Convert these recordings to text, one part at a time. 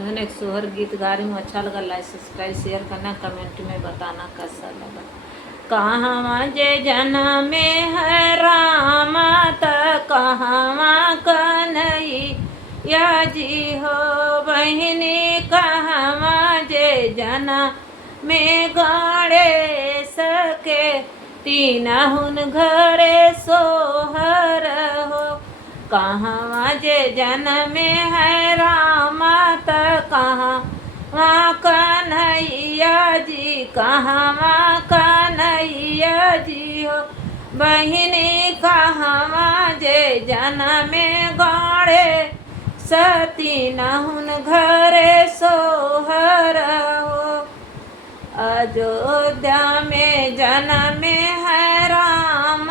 बहन एक सोहर गीत गा रही हूँ, अच्छा लगा लाइक सब्सक्राइब शेयर करना, कमेंट में बताना कैसा लगा। कहाँ जे जनमे है राम त कहाँ कन्हैया जी हो बहिनी, कहाँ जे जना में गणेश के तीनहुन घरे सोहर हो। कहाँ जे जनमे है राम त कहाँ कन्हैया जी, कहाँ कन्हैया जी हो बहिनी, कहाँ जे जनमे गणेश तीनहुन घरे सोहर हो। अयोध्या में जनमे है राम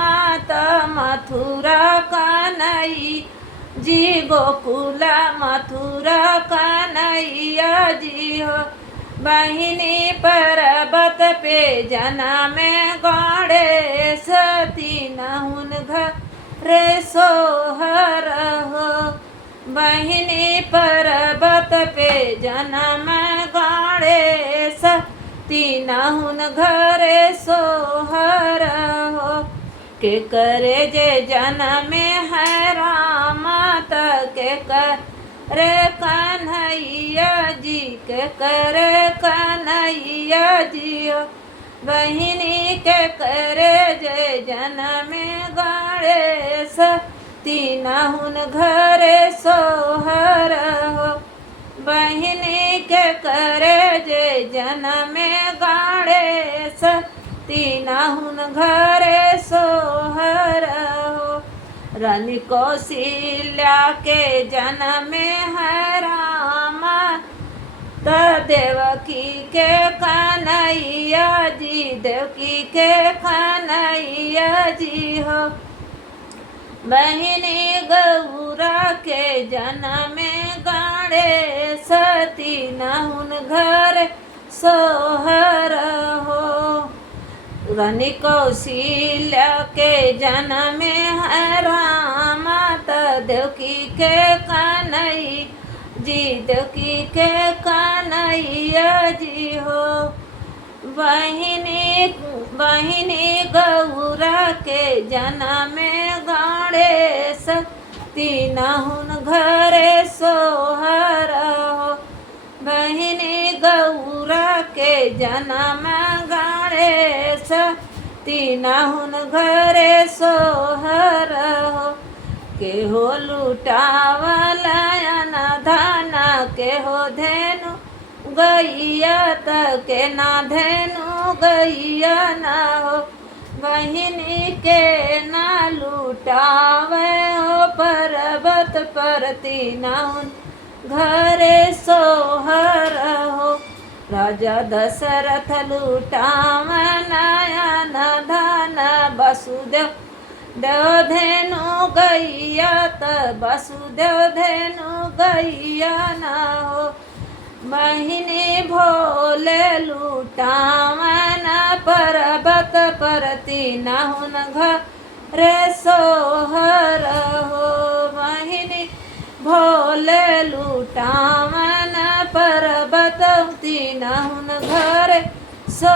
त मथुरा कन्हैया जी, गोकुला मथुरा कन्हैया जी हो बहिनी, पर्वत पे जनमे गणेश तीनहुन घरे सोहर हो बहिनी, पर्वत पे जनम गणेश तीनहुन घरे सोहर हो। के करे जे जनमे है राम त के करे कन्हैया जी, के करे कन्हैया जी हो बहिनी, के करे जे जनमे गणेश तीनहुन घरे सोहर हो बहिनी, के करे जे जनमे गणेश तीनहुन घरे सोहर हो। रानी कौशल्या के जनमे है राम त देवकी के कन्हैया जी, देवकी के कन्हैया जी हो बहिनी, गौरा के जनमे गणेश तीनहुन घरे सोहर हो। रानी कौशल्या के जनमे है राम त देवकी के कन्हैया जी, देवकी के कन्हैया जी हो बहिनी, गौरा के जनमे गणेश तीनहुन घरे सोहर हो बहिनी, गौरा के जनम गणेश तीनहुन घरे सोहर हो। के हो लुटावला धन, के हो धेनु गैया त के ना धेनु गैया ना हो बहिनी, के ना लुटावे हो पर्वत पर तीनहुन घरे सोहर हो। राजा दशरथ लुटावन धन, वसुदेव देव धेनु गैया त वसुदेव धेनु गैया ना हो बहिनी, भोले लुटावन पर्वत पर तीनहुन घरे सोहर हो बहिनी, भोले लुटावन पर्वत तीनहुन घरे सो